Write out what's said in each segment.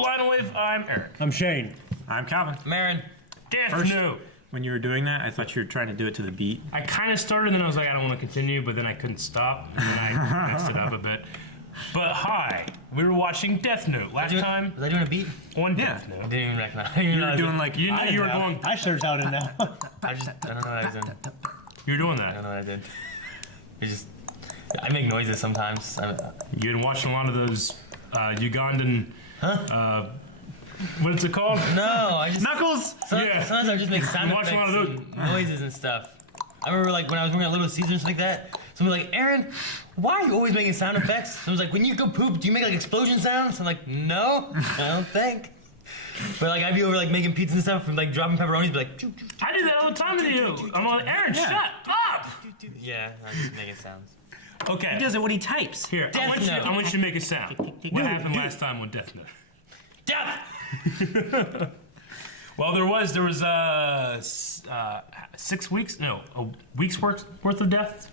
Blind Wave. I'm Eric. I'm Shane. I'm Calvin. Marin. Death Note. When you were doing that, I thought you were trying to do it to the beat. I kind of started, and then I was like, I don't want to continue, but then I couldn't stop, and then I messed it up a bit. But hi, we were watching Death Note last time. Was I doing a beat? On Death I Note. didn't even recognize. You were doing like You didn't know you were going. I searched out and now. I don't know what I was doing. You were doing I don't that. know what I did. It's just, I make noises sometimes. You had watched a lot of those Ugandan. What is it called? No, I just. Knuckles. Yeah. Sometimes I just make sound You watch a effects lot of and noises and stuff. I remember like when I was working at Little Caesars like that. Someone was like, Aaron, why are you always making sound effects? Someone's like, when you go poop, do you make like explosion sounds? I'm like, no, I don't think. But like I'd be over like making pizza and stuff, and like dropping pepperonis, be like, choo, choo. I do that all the time with you. I'm like, Aaron, shut up. Yeah, I'm just making sounds. Okay. He does it when he types. Here, I want you to make a sound. What happened last time on Death Note? Death! Well, there was 6 weeks, no, a week's worth of death.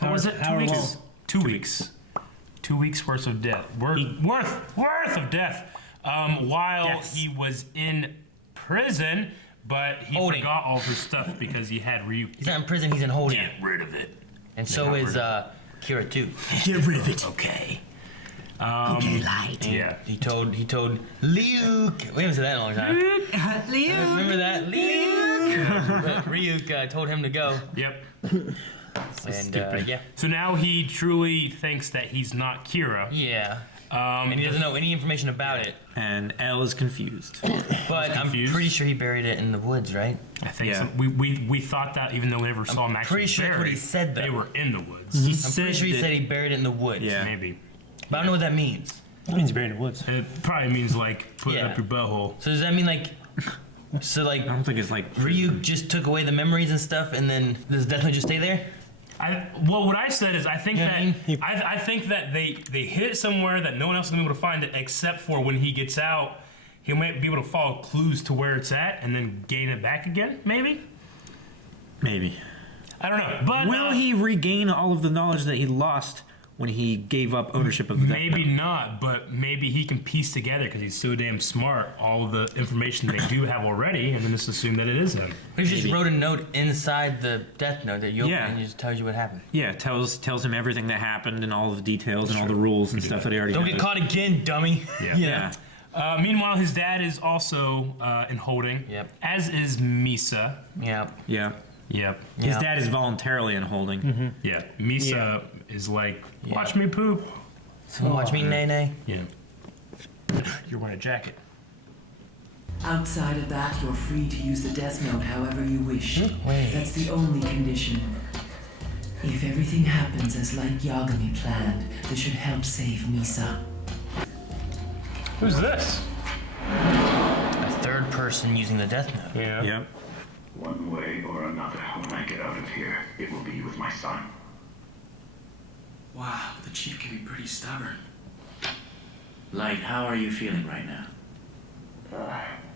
What was it? 2 weeks. long? 2 weeks. 2 weeks worth of death. Worth of death. While he was in prison, but he Holding. forgot all of his stuff because he had Ryu. He's not in prison, he's in holding. Get rid of it. And so is Kira too. Get rid of it. Okay. Okay, light. Yeah. He told Luke. We haven't said that in a long time. Remember that? Luke. Ryuk told him to go. Yep. And Stupid. yeah. So now he truly thinks that he's not Kira. Yeah. And he doesn't know any information about it. And L is confused. But I'm confused. pretty sure he buried it in the woods, right? I think Yeah. so. We thought that even though we never saw him actually pretty sure that's what he buried, said, though. they were in the woods. He I'm pretty sure he said he buried it in the woods. Yeah. Maybe. But I don't know what that means. It means buried in the woods. It probably means like put it Yeah. up your butthole. So does that mean like... So like... I don't think it's like Ryuk just took away the memories and stuff, and then does Death Note just stay there? Well, what I said is I think Yeah, I mean, I think that they hid it somewhere that no one else is gonna be able to find it except for when he gets out, he might be able to follow clues to where it's at and then gain it back again. Maybe. I don't know. But Will he regain all of the knowledge that he lost when he gave up ownership of the Death Maybe Note? not, but maybe he can piece together because he's so damn smart all of the information they do have already, and then just assume that it is him. He just wrote a note inside the Death Note that you open Yeah. and it just tells you what happened. Yeah, tells him everything that happened and all of the details and all the rules and stuff that he already Don't knows. get caught again, dummy. Yeah. Meanwhile, his dad is also in holding, Yep. as is Misa. Yeah. Yeah. Yep. His Yeah. dad is voluntarily in holding. Yeah. Misa is like, watch me poop. So watch me, nay. Yeah. You're wearing a jacket. Outside of that, you're free to use the Death Note however you wish. Wait. That's the only condition. If everything happens as Light Yagami planned, this should help save Misa. Who's this? A third person using the Death Note. Yeah. Yep. One way or another, when I get out of here, it will be with my son. Wow, the chief can be pretty stubborn. Light, how are you feeling right now?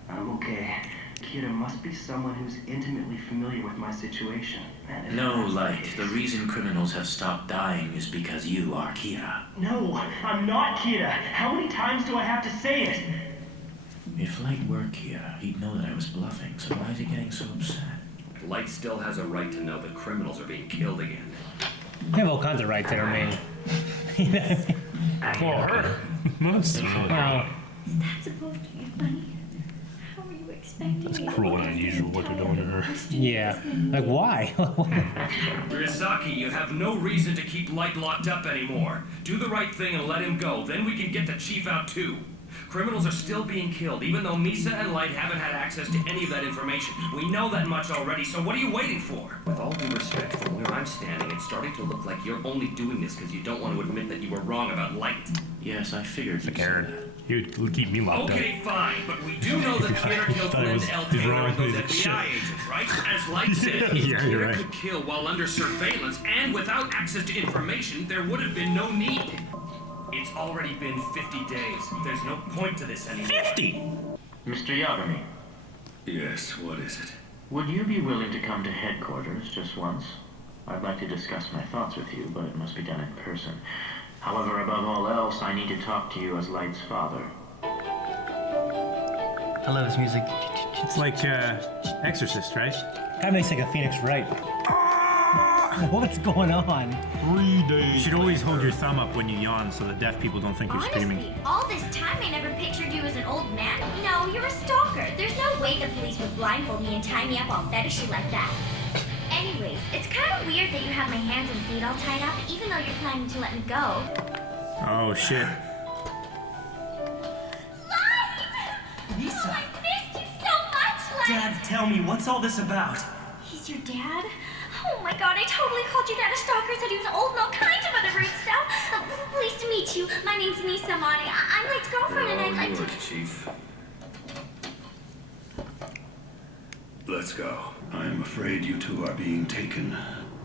I'm okay. Kira must be someone who's intimately familiar with my situation. And if No, that's the Light. case- The reason criminals have stopped dying is because you are Kira. No, I'm not Kira. How many times do I have to say it? If Light were Kira, he'd know that I was bluffing, so why is he getting so upset? Light still has a right to know that criminals are being killed again. They have all kinds of rights that are made. Well, her. Most. Well, Is that supposed to be funny? How are you expecting me to cruel and answer unusual what they're doing to her. questions? yeah. Like, why? Rizaki, you have no reason to keep Light locked up anymore. Do the right thing and let him go, then we can get the chief out too. Criminals are still being killed, even though Misa and Light haven't had access to any of that information. We know that much already, so what are you waiting for? With all due respect, from where I'm standing, it's starting to look like you're only doing this because you don't want to admit that you were wrong about Light. Yes, I figured you'd say that. He would keep me locked up. Okay, fine, but we do know that Kira killed thought he Glenn was- L. he's Taylor wrong and those with his FBI shit. agents, right? As Light said, if Yeah, you're Kira right. could kill while under surveillance and without access to information, there would have been no need. It's already been 50 days. There's no point to this anymore. 50? Mr. Yagami, Yes, what is it? would you be willing to come to headquarters just once? I'd like to discuss my thoughts with you, but it must be done in person. However, above all else, I need to talk to you as Light's father. I love his music. It's like Exorcist, right? Guy makes like a Phoenix Wright. What's going on? 3 days. You should always hold your thumb up when you yawn so the deaf people don't think you're screaming. Honestly, all this time I never pictured you as an old man. No, you're a stalker. There's no way the police would blindfold me and tie me up all fetishy like that. Anyways, it's kind of weird that you have my hands and feet all tied up, even though you're planning to let me go. Oh shit. Light! Oh, I missed you so much, Light! Dad, tell me, what's all this about? He's your dad? Oh my god, I totally called you dad a stalker, said he was old and all kinds of other rude stuff. Pleased to meet you. My name's Misa Mari. I'm Light's girlfriend and I'd like to... Chief. Let's go. I am afraid you two are being taken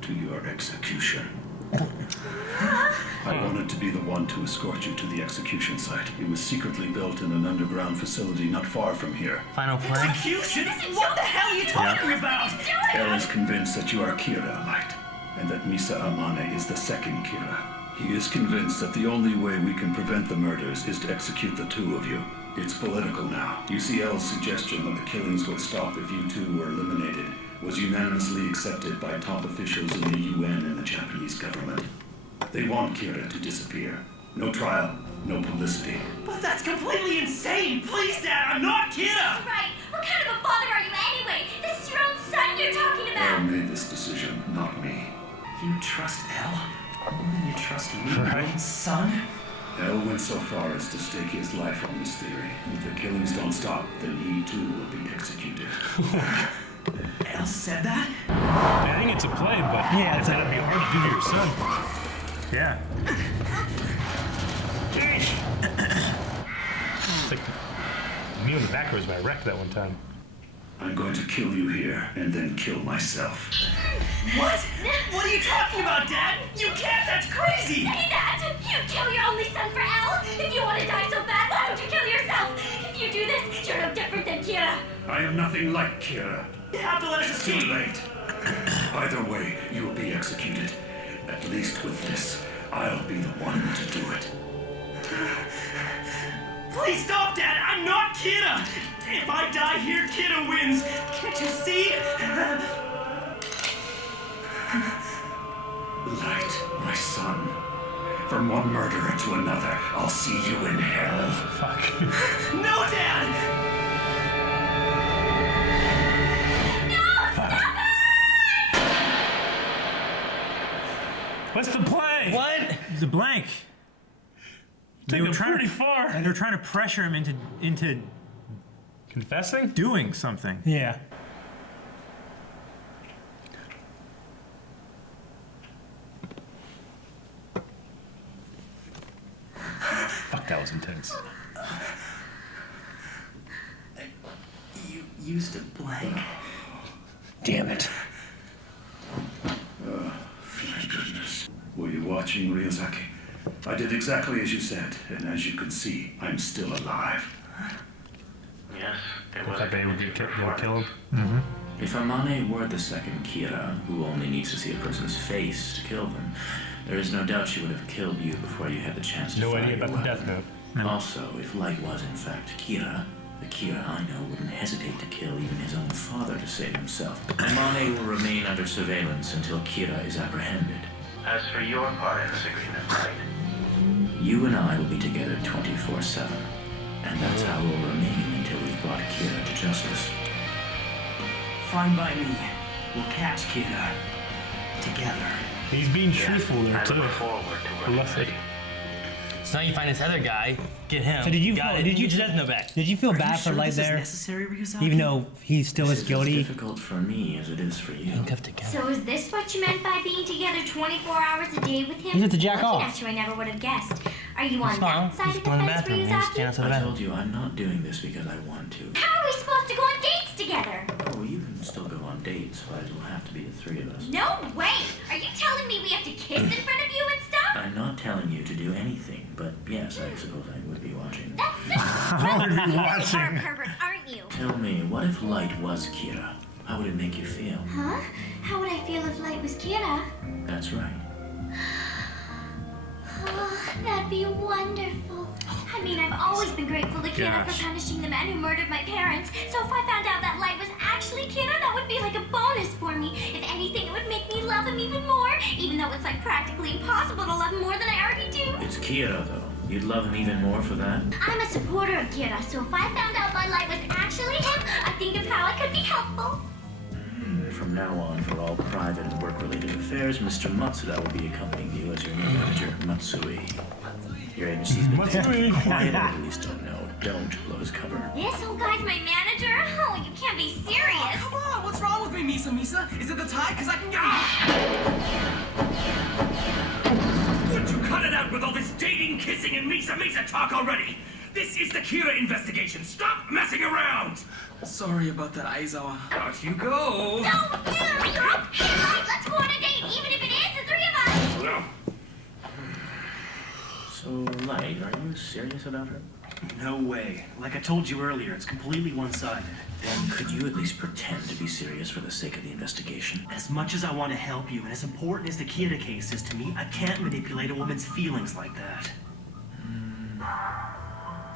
to your execution. I wanted to be the one to escort you to the execution site. It was secretly built in an underground facility not far from here. Final plan. Execution? What the hell are you talking about? El is convinced that you are Kira, Light, and that Misa Amane is the second Kira. He is convinced that the only way we can prevent the murders is to execute the two of you. It's political now. UCL's suggestion that the killings would stop if you two were eliminated was unanimously accepted by top officials in the UN and the Japanese government. They want Kira to disappear. No trial, no publicity. But that's completely insane! Please, Dad, I'm not Kira! That's right. What kind of a father are you anyway? This is your own son you're talking El about. made this decision, not me. You trust El? More than you trust me, your own son? El went so far as to stake his life on this theory. If the killings don't stop, then he too will be executed. El said that? I think it's a play, but Yeah, it's it's gotta be hard to do to your son. Yeah. It's like me on the back rows by wreck that one time. I'm going to kill you here and then kill myself. What? What are you talking about, Dad? You can't, that's crazy! Say that! You kill your only son for Elle? If you want to die so bad, why don't you kill yourself? If you do this, you're no different than Kira. I am nothing like Kira. You have to let us Too escape! late. Either way, you will be executed. At least with this, I'll be the one to do it. Please stop, Dad! I'm not Kira! If I die here, Kira wins! Can't you see? Light, my son. From one murderer to another, I'll see you in hell. Fuck. No, Dad! What's the play? What? The blank. Took him pretty far. They were trying to pressure him into Confessing? doing something. Yeah. Fuck, that was intense. You used a blank. Damn it. Thank goodness. Were you watching, Ryozaki? I did exactly as you said, and as you can see, I'm still alive. Yes, it I was thought they would kill him. If Amane were the second Kira, who only needs to see a person's face to kill them, there is no doubt she would have killed you before you had the chance to No fire idea your about the weapon. death note. Also, if Light was in fact Kira, the Kira I know wouldn't hesitate to kill even his own father to save himself. Amane will remain under surveillance until Kira is apprehended. As for your part in this agreement, Light, You and I will be together 24/7, and that's how we'll remain until we've brought Kira to justice. Fine by me. We'll catch Kira. Together. He's being truthful there I too. look forward to I working love with it. you. So now you find this other guy, get him. So did you got feel- it, did you- get your death note back? Did you feel Are bad you for sure Light this is there? necessary, Ryozaki? Even though he still This is is guilty? as difficult for me as it is for you. Handcuffed together. So is this what you meant by being together 24 hours a day with him? He's at the jack Looking off. at you, I never would have guessed. Are you on Smile. that side He's of the going to the fence, bathroom. He's Ryuzaki? Janice to the I bathroom. told you I'm not doing this because I want to. How are we supposed to go on dates together? Oh, you can still go on dates, but it'll have to be the three of us. No way! Are you telling me we have to kiss in front of you and stuff? I'm not telling you to do anything, but yes, I suppose I would be watching. That's so would be You are a watching. pervert, aren't you? Tell me, what if Light was Kira? How would it make you feel? Huh? How would I feel if Light was Kira? That's right. Oh, that'd be wonderful. I mean, I've always been grateful to Kira Gosh. for punishing the man who murdered my parents. So if I found out that Light was actually Kira, that would be like a bonus for me. If anything, it would make me love him even more, even though it's like practically impossible to love him more than I already do. It's Kira, though. You'd love him even more for that? I'm a supporter of Kira, so if I found out my Light was actually him, I think of how I could be helpful. From now on, for all private and work-related affairs, Mr. Matsuda will be accompanying you as your new manager, Matsui. Your agency's been there to be quiet, and at least don't know. Don't blow his cover. This old guy's my manager? Oh, you can't be serious. Come on, what's wrong with me, Misa? Is it the tie? Because I can get Would you cut it out with all this dating, kissing, and Misa talk already? This is the Kira investigation. Stop messing around! Sorry about that, Aizawa. Out you go! No, stop! Let's go on a date, even if it is the three of us. No. So, Light, are you serious about her? No way. Like I told you earlier, it's completely one-sided. Then could you at least pretend to be serious for the sake of the investigation? As much as I want to help you, and as important as the Kira case is to me, I can't manipulate a woman's feelings like that.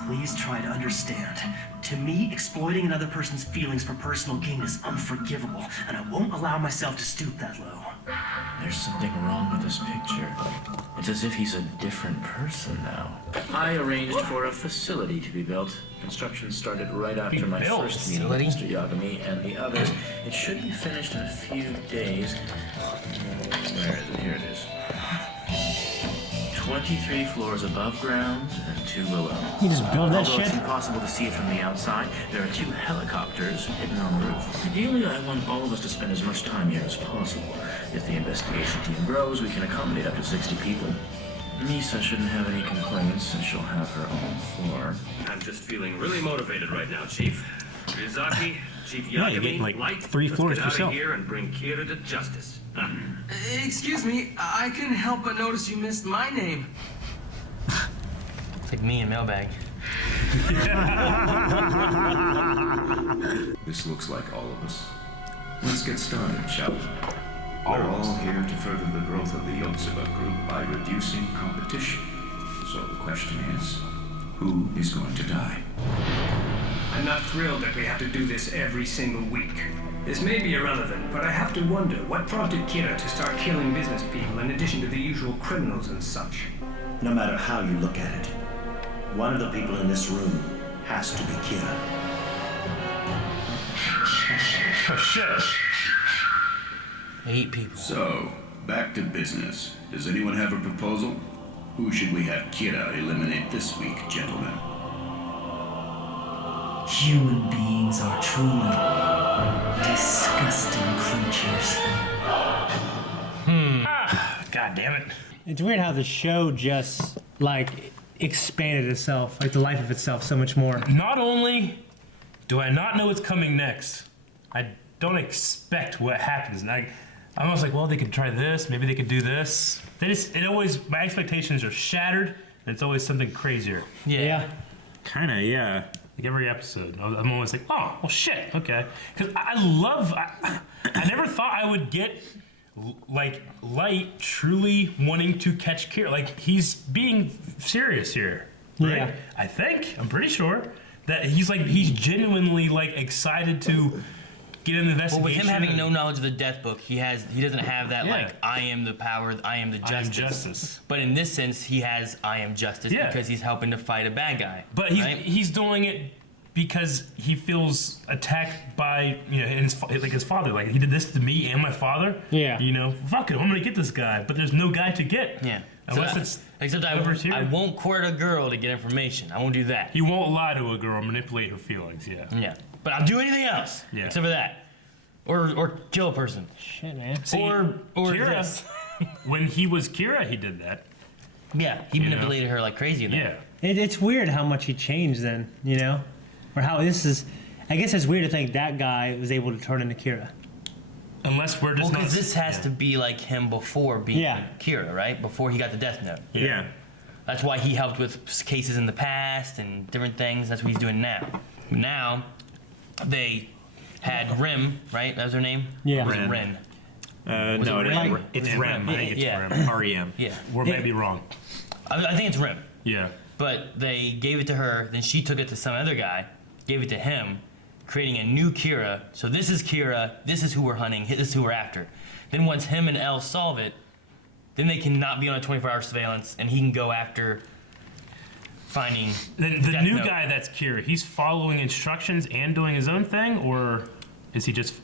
Please try to understand. To me, exploiting another person's feelings for personal gain is unforgivable, and I won't allow myself to stoop that low. There's something wrong with this picture. It's as if he's a different person now. I arranged for a facility to be built. Construction started right after my first meeting with Mr. Yagami and the others. It should be finished in a few days. Where is it? Here it is. 23 floors above ground and 2 below. You just build that Although shit? it's impossible to see it from the outside, there are 2 helicopters hidden on the roof. Ideally, I want all of us to spend as much time here as possible. If the investigation team grows, we can accommodate up to 60 people. Misa shouldn't have any complaints, since she'll have her own floor. I'm just feeling really motivated right now, Chief. Ryuzaki, Chief Yeah, you're Yagami, getting, like, Light, 3 floors let's get out yourself. of here and bring Kira to justice. Excuse me, I couldn't help but notice you missed my name. It's like me and Mailbag. This looks like all of us. Let's get started, shall we? We're all here to further the growth of the Yotsuba group by reducing competition. So the question is, who is going to die? I'm not thrilled that we have to do this every single week. This may be irrelevant, but I have to wonder what prompted Kira to start killing business people in addition to the usual criminals and such. No matter how you look at it, one of the people in this room has to be Kira. Oh, shit. 8 people. So, back to business. Does anyone have a proposal? Who should we have Kira eliminate this week, gentlemen? Human beings are truly disgusting creatures. God damn it. It's weird how the show just, like, expanded itself, like the life of itself so much more. Not only do I not know what's coming next, I don't expect what happens. And I'm almost like, well, they could try this, maybe they could do this. My expectations are shattered, and it's always something crazier. Yeah. Kinda, yeah. Like every episode, I'm always like, oh, well, shit, okay. Because I never thought I would get, like, Light truly wanting to catch Kira. Like, he's being serious here, right? Yeah. I think, I'm pretty sure, that he's genuinely, like, excited to get an investigation. Well, with him having no knowledge of the death book, he doesn't have that, Yeah. like, I am the power, I am the justice. I am justice. But in this sense, he has I am justice Yeah. because he's helping to fight a bad guy. But he's doing it because he feels attacked by his father. Like, he did this to me and my father. Yeah. Fuck it, I'm gonna get this guy. But there's no guy to get. Yeah. Unless it's except I won't court a girl to get information. I won't do that. He won't lie to a girl and manipulate her feelings. Yeah. Yeah. But I'll do anything else. Yeah. Except for that. Or kill a person. Shit, man. See, or Kira, this. when he was Kira, he did that. Yeah. He manipulated her like crazy. Yeah. It's weird how much he changed then, Or how this is. I guess it's weird to think that guy was able to turn into Kira. Unless we're just because this has to be like him before being Yeah. Kira, right? Before he got the death note. Yeah. That's why he helped with cases in the past and different things. That's what he's doing now. Now, they had Rim, right? That was her name? Yeah. Or was it Ren. Ren? Was No, it it is Rem? Rem. It's Was it Rem. I think it's Yeah. Rem. R-E-M. Yeah. Or maybe wrong. I think it's Rim. Yeah. But they gave it to her, then she took it to some other guy, gave it to him, creating a new Kira. So this is Kira, this is who we're hunting, this is who we're after. Then once him and Elle solve it, then they cannot be on a 24-hour surveillance, and he can go after finding the new guy that's Kira. He's following instructions and doing his own thing, or is he just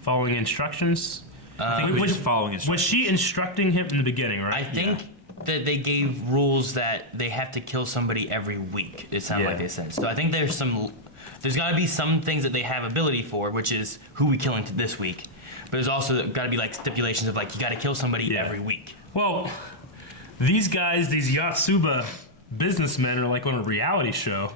following instructions? I think he was just following instructions. Was she instructing him in the beginning, right? I think that they gave rules that they have to kill somebody every week. It sounded like they said. So I think there's got to be some things that they have ability for, which is who we killing this week. But there's also got to be like stipulations of like you got to kill somebody every week. Well, these guys, these Yatsuba businessmen, are like on a reality show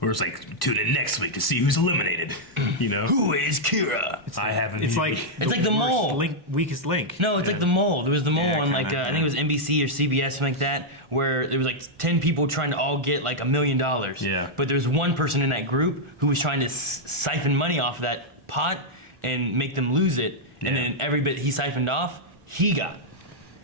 where it's like tune in next week to see who's eliminated. You know, who is Kira? I haven't. It's like the mole. Weakest link. No, it's like the mole. There was the mole on like I think it was NBC or CBS, something like that, where there was like 10 people trying to all get like $1 million. Yeah. But there's one person in that group who was trying to siphon money off of that pot and make them lose it, and then every bit he siphoned off, he got.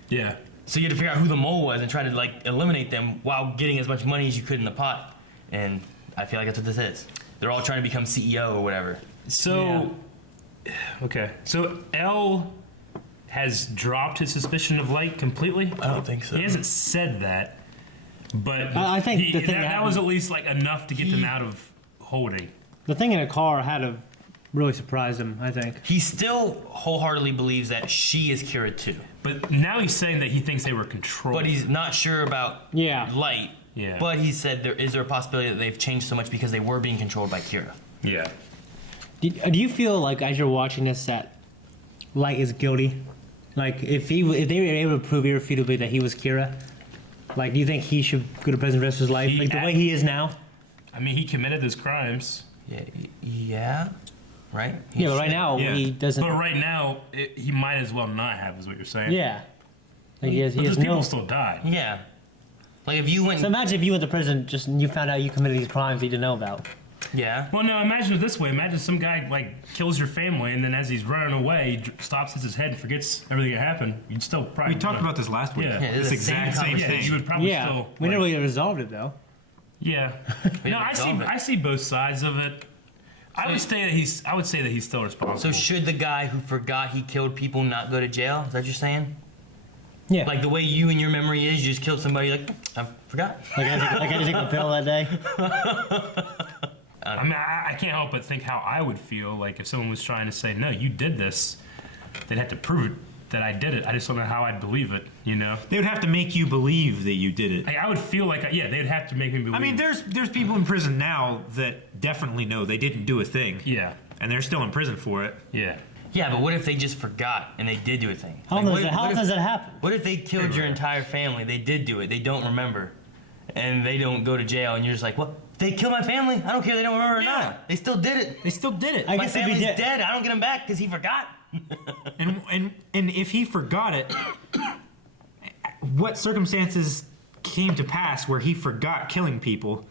Yeah. So you had to figure out who the mole was and try to like eliminate them while getting as much money as you could in the pot. And I feel like that's what this is. They're all trying to become CEO or whatever. So, okay. So Elle has dropped his suspicion of Light completely? I don't think so. He hasn't said that, but I think that was at least like enough to get them out of holding. The thing in the car had to really surprise him, I think. He still wholeheartedly believes that she is Kira too. But now he's saying that he thinks they were controlled. But he's not sure about Light. Yeah. But he said is there a possibility that they've changed so much because they were being controlled by Kira? Yeah. Do you feel like as you're watching this that Light is guilty? Like if they were able to prove irrefutably that he was Kira, like do you think he should go to prison the rest of his life, like the way he is now? I mean, he committed those crimes. Yeah. Right? But right now he doesn't. But right now he might as well not have, is what you're saying. Yeah. Like But those people still died. Yeah. Like if you went. So imagine if you went to prison just and you found out you committed these crimes you didn't know about. Yeah. Well, no. Imagine it this way. Imagine some guy like kills your family, and then as he's running away, he stops, hits his head, and forgets everything that happened. You'd still probably. We talked about this last week. Yeah, It's the exact same thing. You would probably still. We never really resolved it though. Yeah. No, I see both sides of it. I would say that he's still responsible. So should the guy who forgot he killed people not go to jail? Is that what you're saying? Yeah. Like the way you in your memory is, you just killed somebody. Like I forgot. Like I had to take a pill that day. I mean, I can't help but think how I would feel like if someone was trying to say, no, you did this, they'd have to prove that I did it. I just don't know how I'd believe it, you know? They would have to make you believe that you did it. I would feel like, they'd have to make me believe. I mean, there's people in prison now that definitely know they didn't do a thing. Yeah. And they're still in prison for it. Yeah. Yeah, but what if they just forgot and they did do a thing? How does that happen? What if they killed your entire family? They did do it. They don't remember. And they don't go to jail and you're just like, what? They killed my family? I don't care if they don't remember or not. They still did it. They still did it. My family's dead. I don't get him back because he forgot. and if he forgot it, what circumstances came to pass where he forgot killing people?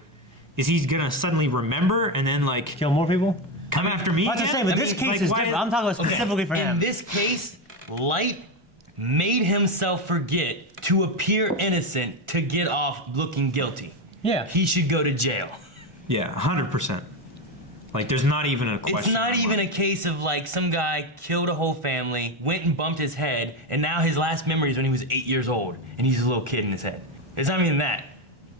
Is he gonna suddenly remember and then like kill more people? Come after me? That's the same, but this case is different. I'm talking specifically for him. In this case, Light made himself forget to appear innocent to get off looking guilty. Yeah. He should go to jail. Yeah, 100%. Like, there's not even a question. It's not even a case of like some guy killed a whole family, went and bumped his head, and now his last memory is when he was 8 years old, and he's a little kid in his head. It's not even that.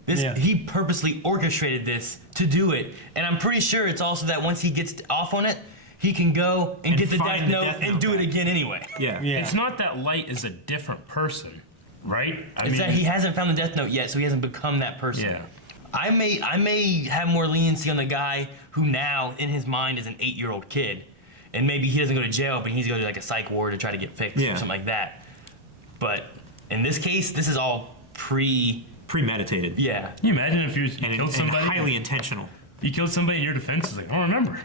He purposely orchestrated this to do it, and I'm pretty sure it's also that once he gets off on it, he can go and get the death note and do it again anyway. Yeah. It's not that Light is a different person, right? It's that he hasn't found the death note yet, so he hasn't become that person. Yeah. I may have more leniency on the guy who now, in his mind, is an 8-year-old kid. And maybe he doesn't go to jail, but he needs to go to like a psych ward to try to get fixed or something like that. But in this case, this is all premeditated. Yeah. Can you imagine if you killed somebody? And highly intentional. You killed somebody in your defense, it's like, I don't remember.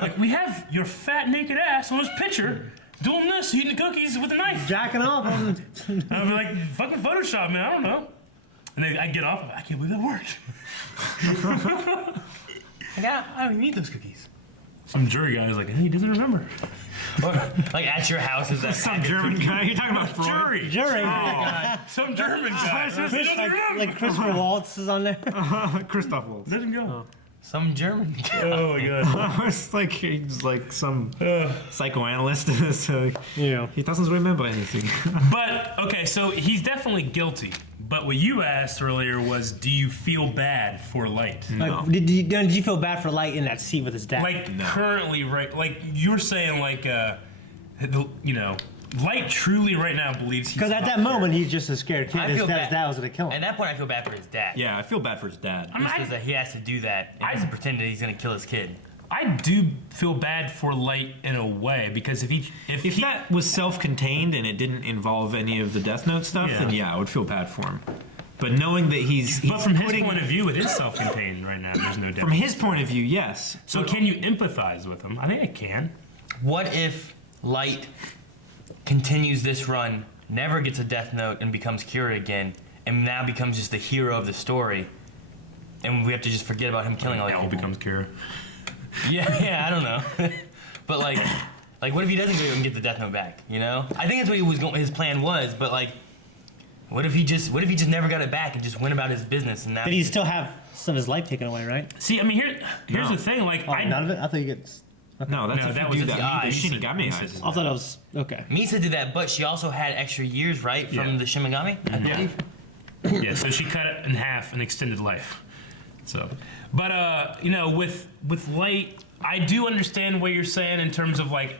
Like, we have your fat, naked ass on this picture doing this, eating the cookies with a knife. Jacking off. I'd be like, fucking Photoshop, man, I don't know. And then I get off, I can't believe that worked. I don't even need those cookies. Some jury guy was like, hey, he doesn't remember. Or, like at your house is that Some German guy. You're talking about Freud? Jury. Oh, some German guy. Like Christopher Waltz is on there. Christoph Waltz. Doesn't go. Some German. Oh my god. It's like he's like some psychoanalyst, so Yeah. he doesn't remember anything. But okay, so he's definitely guilty. But what you asked earlier was, do you feel bad for Light? Like, did you feel bad for Light in that seat with his dad? Like currently, right? Like you're saying, like you know, Light truly right now believes he's because at that moment he's just a scared kid. His dad was gonna kill him. At that point, I feel bad for his dad. Yeah, I feel bad for his dad. Because he has to do that. And he has to pretend that he's gonna kill his kid. I do feel bad for Light in a way because if that was self-contained and it didn't involve any of the Death Note stuff, then yeah, I would feel bad for him. But knowing that he's but from his point of view, it is self-contained right now. There's no doubt. From his point of view, yes. So can you empathize with him? I think I can. What if Light continues this run, never gets a Death Note, and becomes Kira again, and now becomes just the hero of the story, and we have to just forget about him killing all these people? Becomes Kira. Yeah, I don't know. But like what if he doesn't go and get the Death Note back? You know, I think that's what he was going. His plan was, but like, what if he just never got it back and just went about his business and now? Did he still have some of his life taken away? Right. See, I mean, here's the thing. Like, none of it. I thought you get. Okay. No, that's that was the the eyes. Shinigami eyes. I thought it was okay. Misa did that, but she also had extra years, right, from the Shinigami, I believe. Yeah, so she cut it in half and extended life. So, but you know, with Light, I do understand what you're saying in terms of like,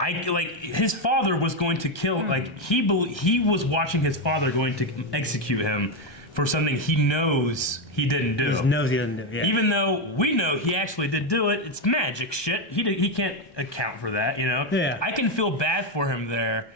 his father was going to kill. Like he was watching his father going to execute him for something he knows he didn't do. He knows he didn't do. Yeah. Even though we know he actually did do it, it's magic shit. He can't account for that, you know. Yeah. I can feel bad for him there.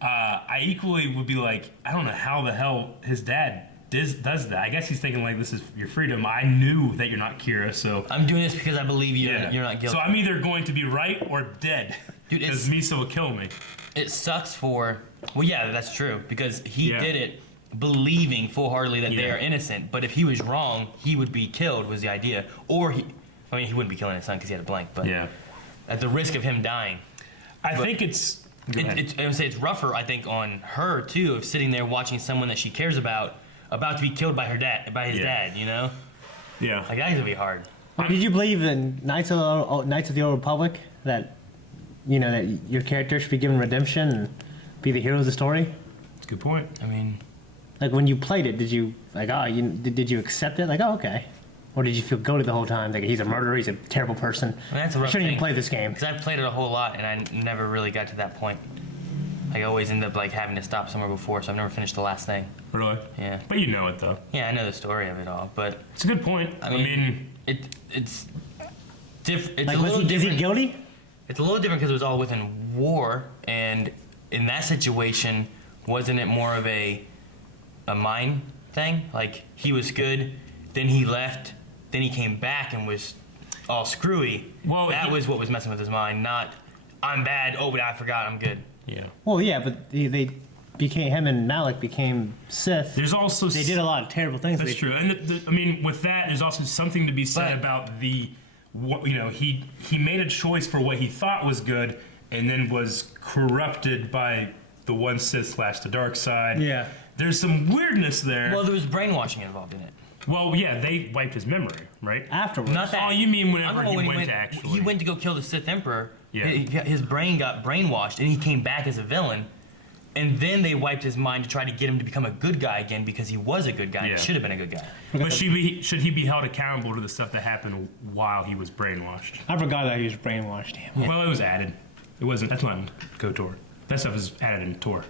I equally would be like, I don't know how the hell his dad does that. I guess he's thinking like, this is your freedom. I knew that you're not Kira, so I'm doing this because I believe you're not guilty. So I'm either going to be right or dead. Dude, because Misa will kill me. It sucks for. Well, yeah, that's true because he did it believing full-heartedly that they are innocent. But if he was wrong, he would be killed. Was the idea, or he wouldn't be killing his son because he had a blank. But at the risk of him dying, I think it's. I would say it's rougher. I think on her too of sitting there watching someone that she cares about to be killed by his dad. You know. Yeah. Like that's gonna be hard. Did you believe in Knights of the Old Republic that, you know, that your character should be given redemption and be the hero of the story? That's a good point. I mean, like when you played it, did you like did you accept it? Like, oh, okay. Or did you feel guilty the whole time? Like he's a murderer, he's a terrible person. That's a rough shouldn't thing. even play this game. Because I've played it a whole lot and I never really got to that point. I always end up like having to stop somewhere before, so I've never finished the last thing. Really? Yeah. But you know it though. Yeah, I know the story of it all, but it's a good point. I mean it's different. It's like, a little is different. he guilty? It's a little different because it was all within war, and in that situation, wasn't it more of a mind thing? Like he was good, then he left, then he came back and was all screwy. Well, that was what was messing with his mind, not I'm bad. Oh, but I forgot I'm good. Yeah. Well, yeah, but they became, him and Malik became Sith. There's also they did a lot of terrible things. That's true, and I mean, with that, there's also something to be said about he made a choice for what he thought was good, and then was corrupted by the one Sith / the dark side. Yeah. There's some weirdness there. Well, there was brainwashing involved in it. Well, yeah, they wiped his memory, right? Afterwards. Not that. Oh, you mean whenever when he went to actually? He went to go kill the Sith Emperor. Yeah. His brain got brainwashed, and he came back as a villain. And then they wiped his mind to try to get him to become a good guy again because he was a good guy. Yeah. And should have been a good guy. But should he be held accountable to the stuff that happened while he was brainwashed? I forgot that he was brainwashed. Damn. Yeah. Well, it was added. It wasn't. That's not in KOTOR. That stuff is added in Tor.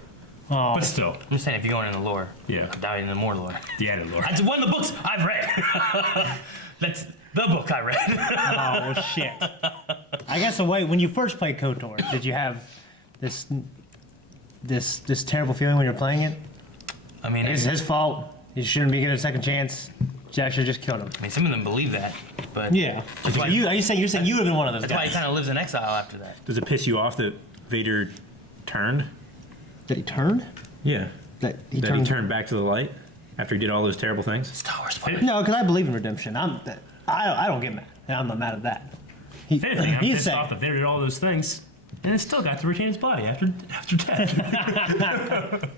Oh. But still. I'm just saying, if you're going in the lore, yeah, I'm diving into more lore. The added lore. That's one of the books I've read. That's the book I read. Oh, well, shit. I guess when you first played KOTOR, did you have this terrible feeling when you're playing it? I mean, it's his fault. He shouldn't be given a second chance. Jack should have just killed him. I mean, some of them believe that, but yeah. You're saying you would have been one of those that's guys? why he kind of lives in exile after that. Does it piss you off that Vader turned? That he turned? Yeah. That he turned back to the light after he did all those terrible things? Star Wars. No, because I believe in redemption. I don't get mad. And I'm not mad at that. If anything, I'm he's pissed saying- off that they did all those things, and it still got to retain his body after death.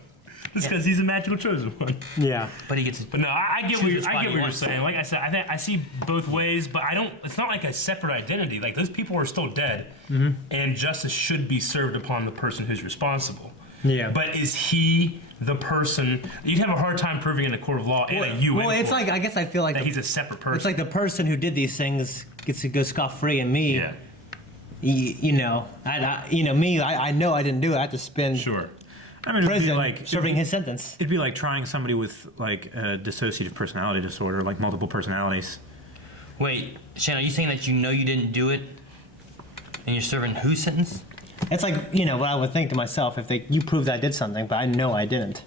It's because he's a magical chosen one. Yeah. But he gets. But no, I get choose what which body he you're wants. saying. Like I said, I see both ways, but I don't. It's not like a separate identity. Like those people are still dead, and justice should be served upon the person who's responsible. Yeah. But is he the person? You'd have a hard time proving in a court of law and a UN. Well, it's court like I guess I feel like that he's a separate person. it's like the person who did these things gets to go scot free, and me, you know, I know I didn't do it. I have to spend I mean, it'd be prison like serving his sentence. It'd be like trying somebody with like a dissociative personality disorder, like multiple personalities. Wait, Shannon, are you saying that you know you didn't do it, and you're serving whose sentence? It's like, you know, what I would think to myself, if you prove that I did something, but I know I didn't,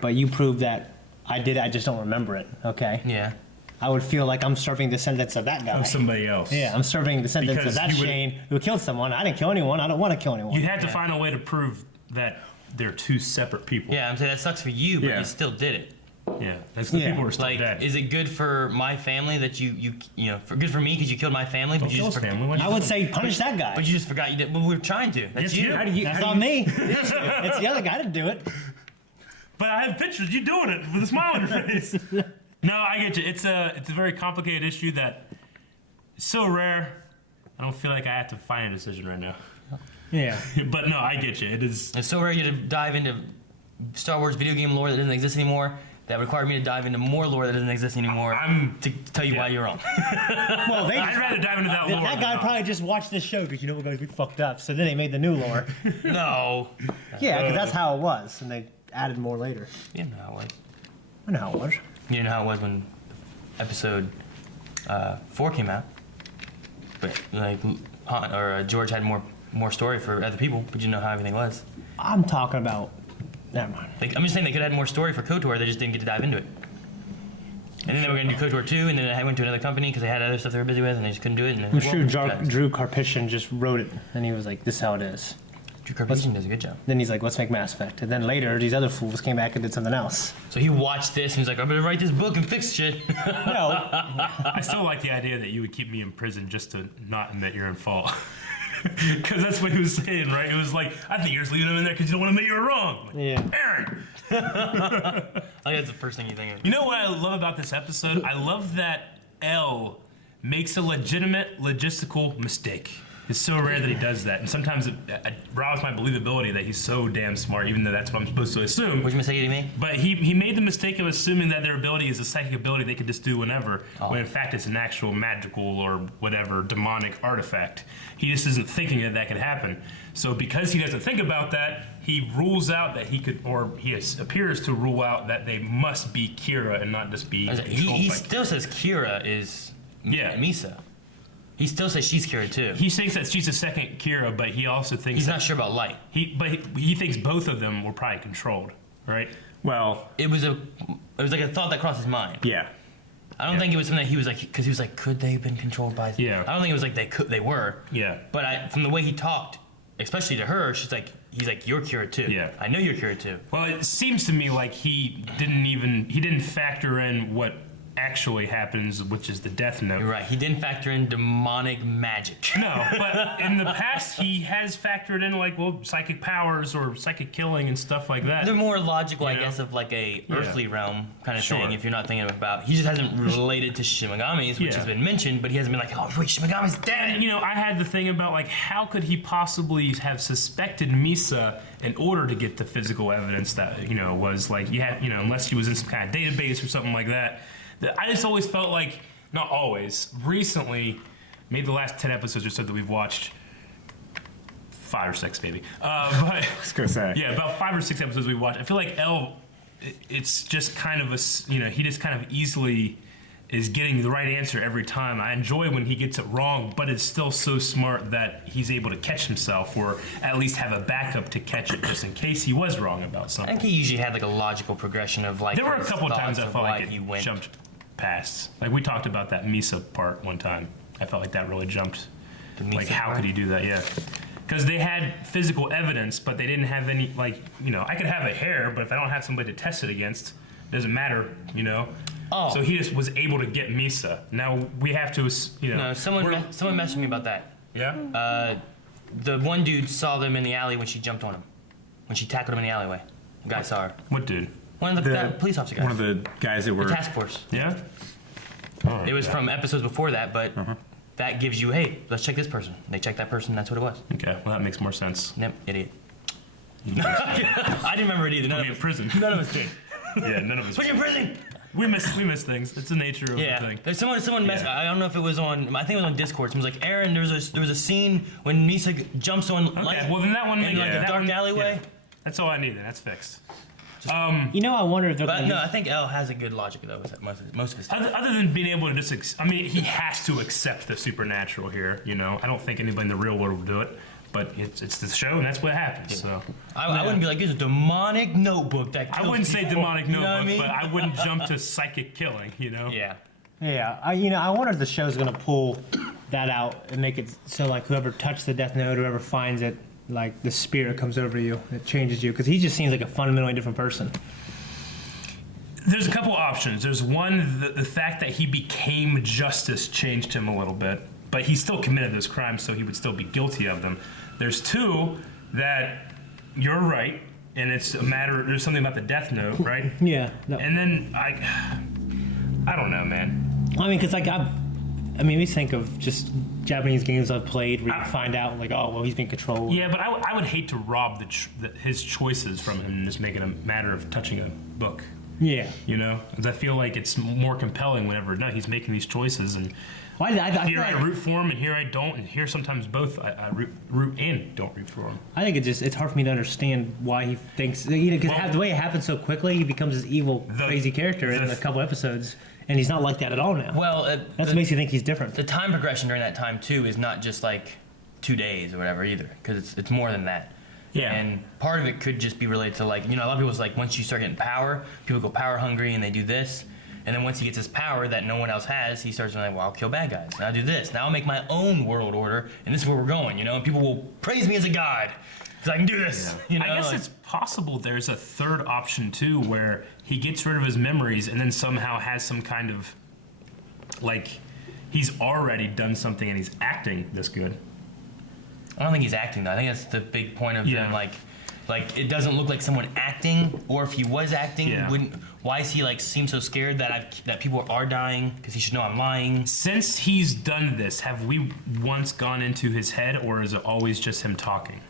but you prove that I did it, I just don't remember it, okay? Yeah. I would feel like I'm serving the sentence of that guy. Of somebody else. Yeah, I'm serving the sentence Because of that you would- Shane who killed someone. I didn't kill anyone. I don't want to kill anyone. You had to find a way to prove that they're two separate people. Yeah, I'm saying that sucks for you, but Yeah. you still did it. Yeah, that's the people who are still like, dead. is it good for my family that you know, good for me because you killed my family, but Don't you kill just his family. Why'd you I would say punish that guy. But you just forgot you did. Well, we were trying to. That's Yes, you. That's not me. It's the other guy to do it. But I have pictures of you doing it with a smile on your face. No, I get you. It's a very complicated issue that is so rare. I don't feel like I have to find a decision right now. Yeah. But no, I get you. It is. It's so rare you to dive into Star Wars video game lore that doesn't exist anymore. That required me to dive into more lore that doesn't exist anymore. To tell you why you're wrong. Well, I'd rather dive into that lore. That guy probably just watched this show because, you know, we fucked up. So then they made the new lore. No. Yeah, because that's how it was. And they added more later. You know how it was. I know how it was. You didn't know how it was when episode 4 came out. But like George had more story for other people, but you didn't know how everything was. I'm talking about. Never mind. Like, I'm just saying they could have had more story for KOTOR, they just didn't get to dive into it. And then they were going to do KOTOR 2, and then I went to another company because they had other stuff they were busy with, and they just couldn't do it. And I'm sure Drew Karpyshyn just wrote it, and he was like, "This is how it is." Drew Karpyshyn does a good job. Then he's like, "Let's make Mass Effect." And then later, these other fools came back and did something else. So he watched this and he's like, "I'm gonna write this book and fix shit." No. I still like the idea that you would keep me in prison just to not admit you're in fault. Because that's what he was saying, right? It was like, I think you're just leaving him in there because you don't want to admit you were wrong. Like, Yeah. Aaron! I think that's the first thing you think of. You know what I love about this episode? I love that L makes a legitimate logistical mistake. It's so rare that he does that. And sometimes it robs my believability that he's so damn smart, even though that's what I'm supposed to assume. Which mistake did he make? But he made the mistake of assuming that their ability is a psychic ability they could just do whenever, when in fact it's an actual magical or whatever demonic artifact. He just isn't thinking that could happen. So because he doesn't think about that, he rules out that he could, or he appears to rule out that they must be Kira and not just be controlled He by still says Kira is Misa. He still says she's Kira too. He thinks that she's a second Kira, but he also thinks He's not sure about Light. He thinks both of them were probably controlled, right? Well, it was like a thought that crossed his mind. Yeah. I don't think it was something that he was like, because he was like, could they have been controlled by? Yeah. I don't think it was like they were. Yeah. But from the way he talked, especially to her, he's like, you're Kira too. Yeah. I know you're Kira too. Well, it seems to me like he didn't factor in what actually happens, which is the death note. You're right. He didn't factor in demonic magic. No, but in the past he has factored in like, well, psychic powers or psychic killing and stuff like that. They're more logical, I guess, of like a earthly realm kind of Sure. thing. If you're not thinking about, he just hasn't related to Shimigami's, which has been mentioned, but he hasn't been like, oh wait, Shimigami's dead. And, you know, I had the thing about like, how could he possibly have suspected Misa in order to get the physical evidence that was like, unless she was in some kind of database or something like that. I just always felt like, not always, recently, maybe the last 10 episodes or so that we've watched, 5 or 6 maybe. But I was gonna say. Yeah, about 5 or 6 episodes we watched. I feel like L, it's just kind of he just kind of easily is getting the right answer every time. I enjoy when he gets it wrong, but it's still so smart that he's able to catch himself, or at least have a backup to catch it just in case he was wrong about I something. think he usually had like a logical progression of like. There were a his couple of times I thoughts felt of like why he it went. jumped past. Like we talked about that Misa part one time. I felt like that really jumped. Like how part? could he do that? Yeah. Because they had physical evidence, but they didn't have any, I could have a hair, but if I don't have somebody to test it against, it doesn't matter, Oh. So he just was able to get Misa. Now we have to, No, someone messaged me about that. Yeah? The one dude saw them in the alley when she jumped on him. When she tackled him in the alleyway. The guy saw her. What dude? One of the police officer guys. One of the guys that were... The task force. Yeah? It was from episodes before that, but that gives you, hey, let's check this person. They checked that person, that's what it was. Okay, well that makes more sense. Yep, idiot. I didn't remember it either. Put me in prison. None of us did. Yeah, none of us. Put you in prison! We miss things. It's the nature of the thing. There's someone messed. I don't know if it was on. I think it was on Discord. Someone was like, Aaron, there was a scene when Misa jumps on. Okay, well then that one in like a dark alleyway. Yeah. That's all I needed. That's fixed. I wonder if they're. But no, I think L has a good logic though with most of his stuff. Other than being able to just, he has to accept the supernatural here. I don't think anybody in the real world will do it, but it's the show and that's what happens. So I wouldn't be like, there's a demonic notebook that kills I wouldn't say people. demonic You know notebook, what I mean? but I wouldn't jump to psychic killing. Yeah. Yeah, I wonder if the show's gonna pull that out and make it so like whoever touched the Death Note, whoever finds it, like the spirit comes over you, it changes you, because he just seems like a fundamentally different person. There's a couple options. There's one, the fact that he became justice changed him a little bit, but he still committed those crimes, so he would still be guilty of them. There's two, that you're right, and it's a matter, there's something about the Death Note, right? Yeah. No. And then, I don't know, man. Because we think of just Japanese games I've played where you find out, like, oh, well, he's being controlled. Yeah, but I would hate to rob his choices from him and just make it a matter of touching a book. Yeah. Because I feel like it's more compelling whenever he's making these choices, and here I root for him, and here I don't, and here sometimes both I root and don't root for him. I think it's hard for me to understand why he thinks, because the way it happens so quickly, he becomes this evil, crazy character in a couple episodes, and he's not like that at all now. Well, that's what makes you think he's different. The time progression during that time too is not just like 2 days or whatever either, because it's more than that. Yeah. And part of it could just be related to like, a lot of people's like, once you start getting power, people go power hungry and they do this. And then once he gets his power that no one else has, he starts being like, well, I'll kill bad guys. And I'll do this. Now I'll make my own world order, and this is where we're going, and people will praise me as a god, because I can do this. I guess it's possible there's a third option too, where he gets rid of his memories and then somehow has some kind of, like, he's already done something and he's acting this good. I don't think he's acting though. I think that's the big point of them. Like it doesn't look like someone acting, or if he was acting, wouldn't. Why is he seem so scared that people are dying? Because he should know I'm lying. Since he's done this, have we once gone into his head, or is it always just him talking?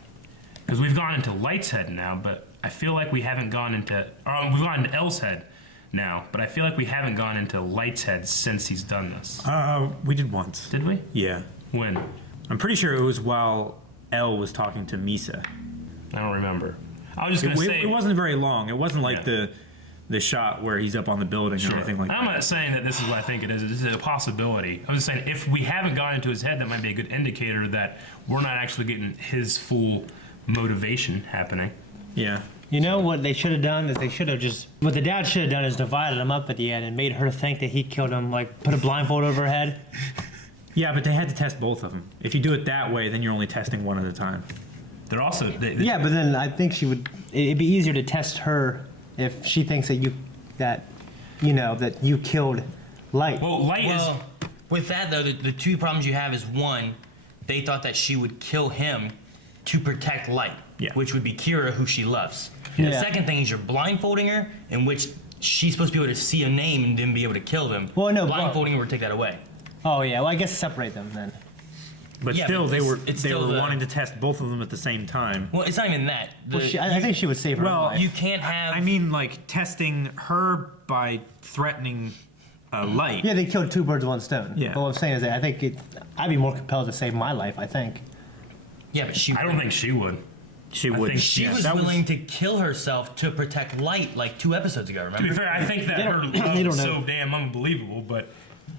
Because we've gone into Light's head now, but I feel like we haven't gone into. We've gone into L's head now, but I feel like we haven't gone into Light's head since he's done this. We did once. Did we? Yeah. When? I'm pretty sure it was while L was talking to Misa. I don't remember. I was just gonna say it wasn't very long. It wasn't like the shot where he's up on the building or anything like that. I'm not saying that this is what I think it is. This is a possibility. I was just saying if we haven't gone into his head, that might be a good indicator that we're not actually getting his full motivation happening. Yeah. You know what they should have done is what the dad should have done is divided him up at the end and made her think that he killed him, like put a blindfold over her head. Yeah, but they had to test both of them. If you do it that way, then you're only testing one at a time. They're also... yeah, but then I think it'd be easier to test her if she thinks that you killed Light. Well, with that though, the two problems you have is one, they thought that she would kill him to protect Light, which would be Kira, who she loves. Yeah. The second thing is you're blindfolding her, in which she's supposed to be able to see a name and then be able to kill them. Well, no, blindfolding her would take that away. Oh yeah, well I guess separate them then. But still, they were wanting to test both of them at the same time. Well, it's not even that. I think she would save her own life. You can't have... I mean, like, testing her by threatening Light. Yeah, they killed two birds with one stone. Yeah. But what I'm saying is that I think I'd be more compelled to save my life, I think. Yeah, but I don't think she would. She would. She was willing to kill herself to protect Light like 2 episodes ago, remember? To be fair, I think that her love is so damn unbelievable, but...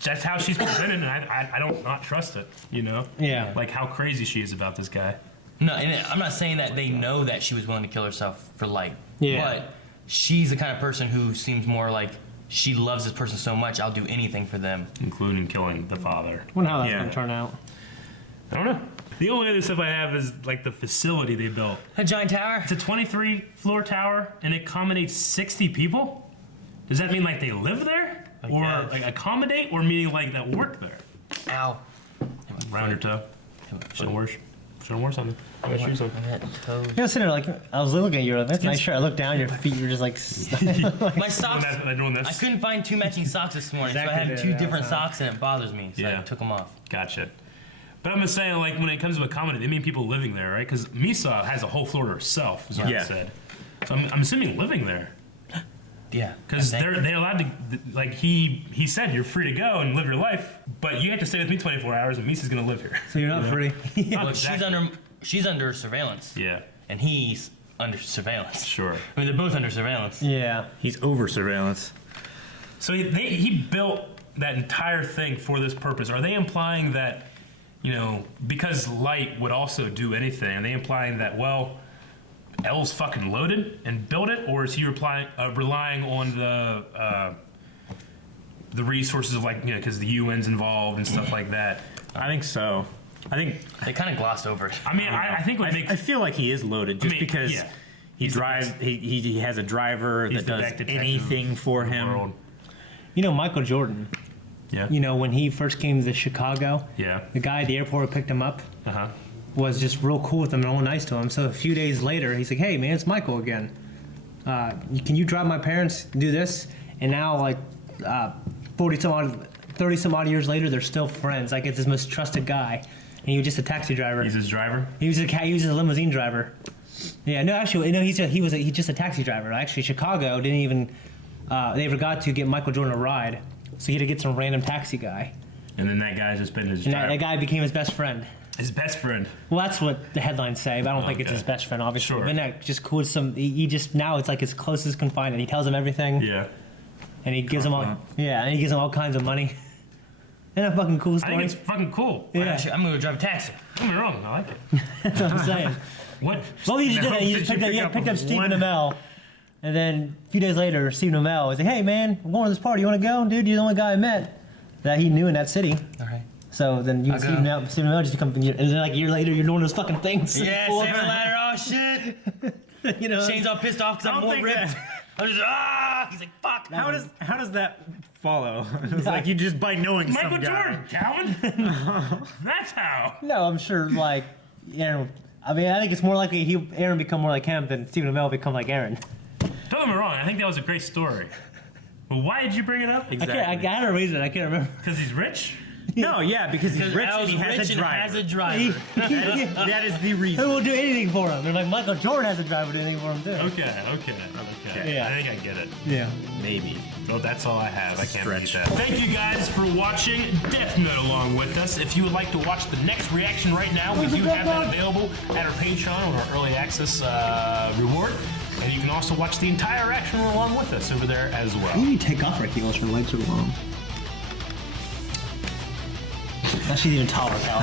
that's how she's presented, and I don't not trust it, Yeah. Like how crazy she is about this guy. No, and I'm not saying that they know that she was willing to kill herself for Light. Yeah. But she's the kind of person who seems more like she loves this person so much, I'll do anything for them. Including killing the father. I wonder how that's going to turn out. I don't know. The only other stuff I have is like the facility they built. A giant tower? It's a 23-floor tower, and it accommodates 60 people? Does that mean like they live there? Or guess. like accommodate, or meaning like that work there. Ow. Round your toe. Shouldn't wear something. I got shoes on. You know, sitting there like, I was looking at you, like, that's a nice shirt. I looked down, your feet were just like, My socks. Doing this. I couldn't find 2 matching socks this morning, so I had 2 different socks, and it bothers me. So I took them off. Gotcha. But I'm just saying, like, when it comes to accommodate, they mean people living there, right? Because Misa has a whole floor to herself, is what I said. So I'm assuming living there. Yeah. Because they're allowed to, like, he said you're free to go and live your life, but you have to stay with me 24 hours, and Misa's gonna live here. so you're not free. Not Look, exactly. she's under surveillance. Yeah. And he's under surveillance. Sure. I mean, they're both under surveillance. Yeah. He's over surveillance. So he built that entire thing for this purpose. Are they implying that, you know, because Light would also do anything, are they implying that, well, L's fucking loaded and built it, or is he relying on the resources of, like, you know, because the UN's involved and stuff like that? I think so. I think they kind of glossed over it. I mean, I think what makes, I feel like he is loaded just because he drives. He has a driver that does anything for him. You know, Michael Jordan. Yeah. You know, when he first came to Chicago. Yeah. The guy at the airport who picked him up. Was just real cool with him and all nice to him. So a few days later, he's like, "Hey, man, it's Michael again. Can you drive my parents? Do this?" And now, like, 30 some odd years later, they're still friends. Like, it's his most trusted guy. And he was just a taxi driver. He's his driver? He was a limousine driver. Yeah, no, actually, no, he's just a taxi driver. Actually, Chicago didn't even, they forgot to get Michael Jordan a ride. So he had to get some random taxi guy. And then that guy's just been his And driver. that guy became his best friend. His best friend. Well, that's what the headlines say, but I don't think it's his best friend, obviously. Sure. But no, just cool. He just, now it's like his closest confidant. He tells him everything. Yeah. And he gives him all, and he gives him all kinds of money. Isn't that fucking cool I story? think it's fucking cool. Yeah. Actually, I'm going to drive a taxi. Don't get me wrong, I like it. That's what I'm saying. What? Well, you just did that. You just picked up Stephen Amell. And then a few days later, Stephen Amell was like, "Hey, man, I'm going to this party. You want to go? Dude, you're the only guy I met that he knew in that city." All right. So then you and Stephen Amell just become, and then like a year later, you're doing those fucking things. Yeah, save the ladder. Oh, shit. You know, Shane's all pissed off because I'm more ripped. I'm just, he's like, fuck. How does that follow? It's like you just by knowing Michael some guy. Jordan, Calvin. That's how. No, I'm sure, like, Aaron. I mean, I think it's more likely Aaron become more like him than Stephen Amell become like Aaron. Don't get me wrong, I think that was a great story. But why did you bring it up? I had a reason. I can't remember. Because he's rich? No, yeah, because he's rich and he has a driver. That is the reason. Who will do anything for him? They're like, Michael Jordan has a driver do anything for him, too. Okay. Yeah. I think I get it. Yeah. Maybe. Well, that's all I have. I can't read Stretch. that. Thank you guys for watching Death Note along with us. If you would like to watch the next reaction right now, we do have that available at our Patreon on our early access reward. And you can also watch the entire reaction along with us over there as well. You need to take off her heels. Her legs are long. Now she's even taller, Cal.